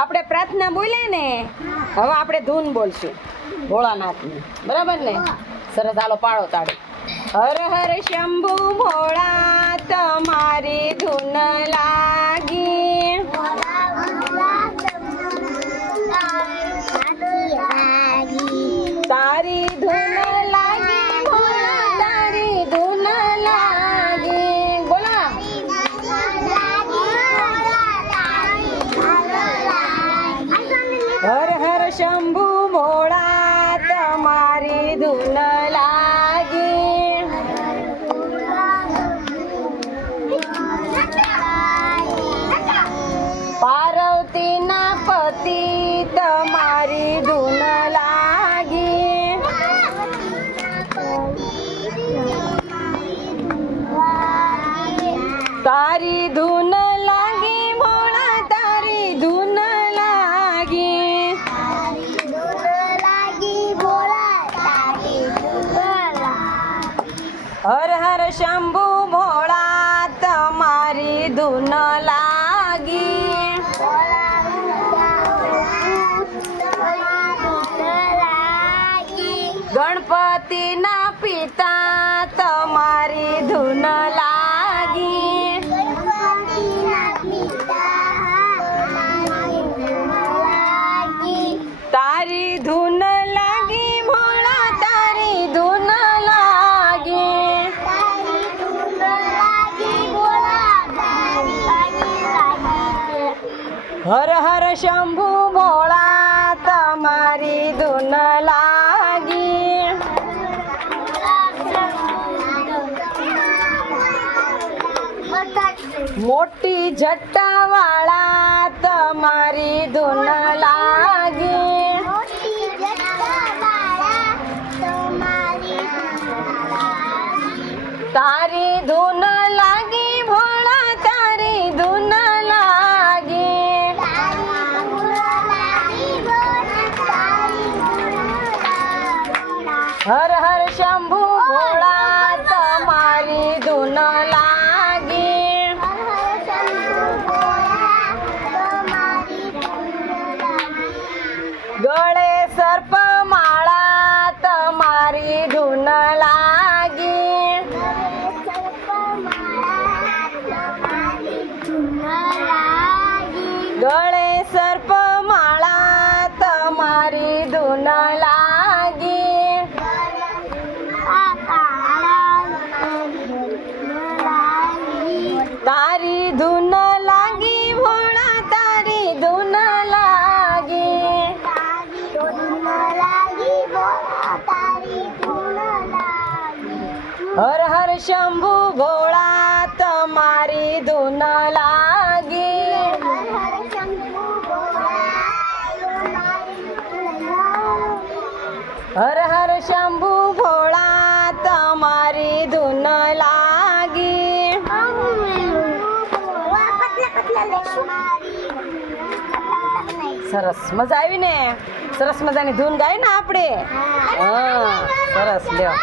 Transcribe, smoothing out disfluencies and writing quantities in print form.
આપણે પ્રાર્થના બોલે ને, હવે આપણે ધૂન બોલશું ભોળાનાથની, બરાબર ને? સરસ, હાલો પાડો તાળી. હર હર શંભુ ભોળા તમારી ધૂન લાગી, તારી ધૂન લાગી ભોળા, તારી ધૂન લાગી. બોલા. હર હર શંભુ ભોળા તમારી ધૂન લાગી, પાર્વતીના પતિ તમારી ધૂન લાગી, તારી ધૂન લાગી ભોળા, તારી ધૂન લાગી. હર હર શંભુ ભોળા તમારી ધૂન લાગી, ગણપતિના પિતા તમારી ધૂન લાગી, તારી ધૂન લાગી ભોળા, તારી ધૂન લાગી. હર હર શંભુ ભોળા તમારી ધૂન લાગી, મોટી જટાવાળા તમારી ધૂન લાગી, તારી ધૂન લાગી ભોળા, તારી ધૂન લાગી. હર હર શંભુ ભોળા તમારી ધૂન લાગી, ગળે સર્પ માળા તમારી ધૂન લાગી, ગળે સર્પ માળા તમારી ધૂન લાગી, તારી ધૂન લાગી ભોળા, તારી ધૂન લાગી. હર હર શંભુ ભોળા તમારી ધૂન લાગી, હર હર શંભુ ભોળા તમારી ધૂન લાગી. સરસ, મજા આવી ને? સરસ મજાની ધૂન ગાય ને આપણે. હા, સરસ. લ્યો.